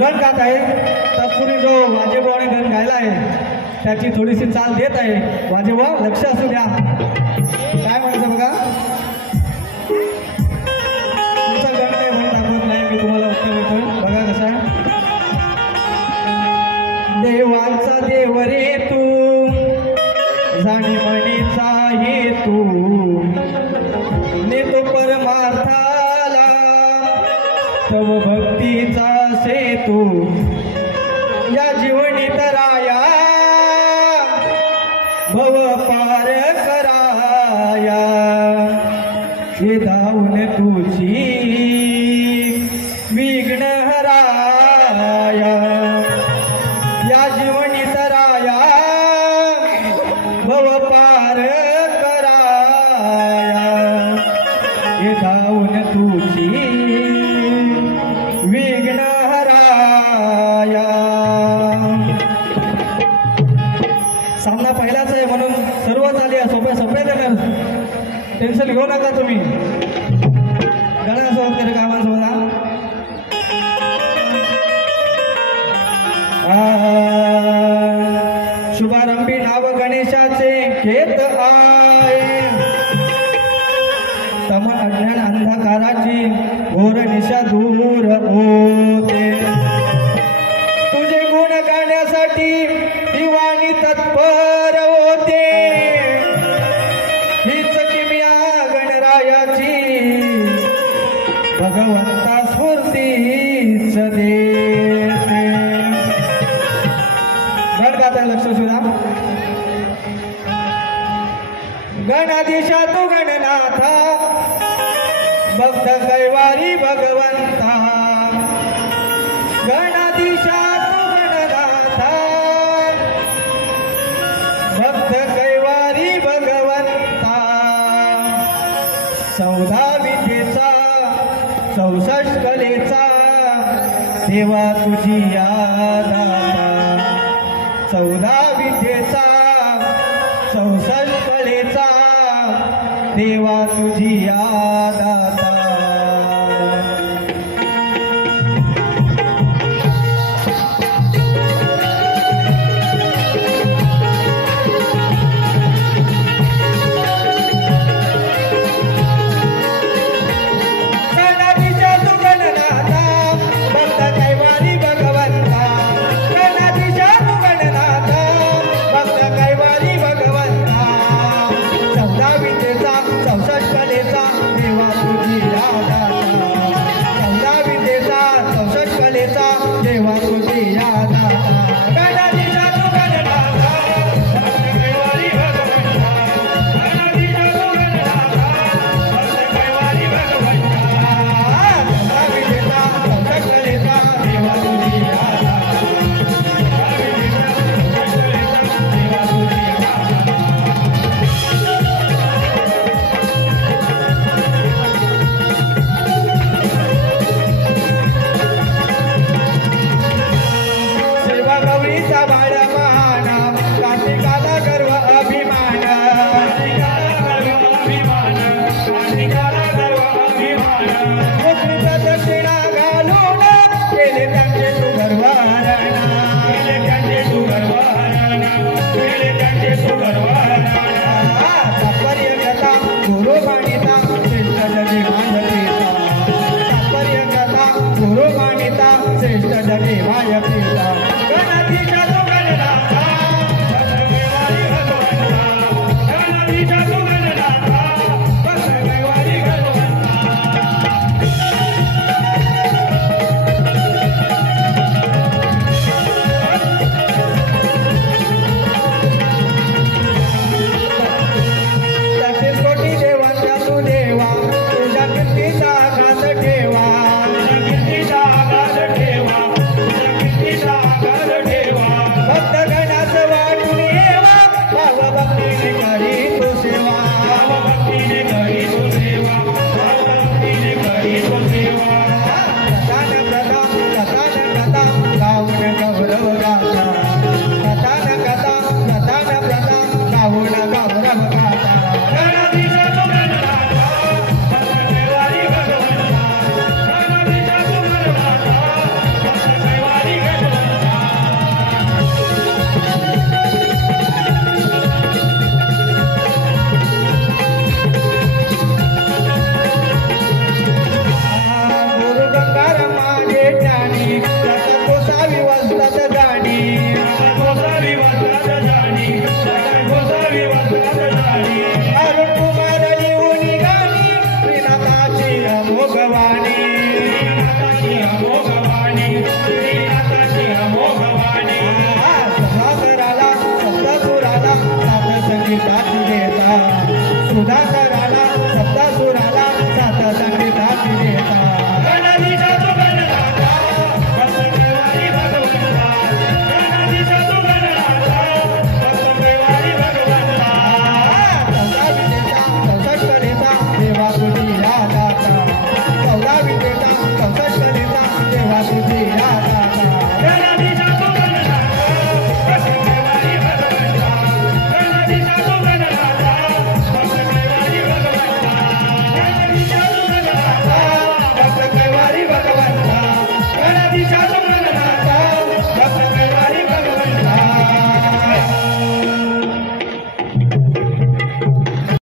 गण गात आहे तत्पुरी जो वाजेबुवाने गण गायला आहे त्याची थोडीशी चाल देत आहे वाजेबुवा लक्ष असू द्या काय म्हणायचं बघा तुमचा गण काय म्हणून दाखवत नाही मी तुम्हाला उत्तर देतो बघा कसं आहे देवांचा देव रे तू जाणी म्हणीचा हेतू नेतो परमार्थाला तव भक्तीचा सेतू या जीवनी तराया भव पार कराया हे धावून तुझी विघ्न हराया या जीवनी तराया भव पार कराया हे धावून तुझी विघ्न हराया सामना पहिलाच आहे म्हणून सर्व चाली सोप्या सोप्या देणार टेन्शन घेऊ नका तुम्ही गणासोबत करे कामांसोबत शुभारंभी नाव गणेशाचे घेत आहे तम अज्ञान अंधकाराची घोर निशा दूर होते तुझे गुण गाण्यासाठी दिवाणी तत्पर होते हीच किमया गणरायाची भगवंता स्फूर्तीच देते गण गाता लक्ष सुद्धा गणाधीशा तू गणनाथा भक्त कैवारी भगवंता गणाधीशा तू गणनाथा भक्त कैवारी भगवंता 14 विद्येचा 64 कलेचा देवा तुझी याद आता 14 विद्येचा 64 कलेचा देवा तुझी याद आता ठेवा गोसावी वाजतात गाणी गोसावी वाजतात जाणी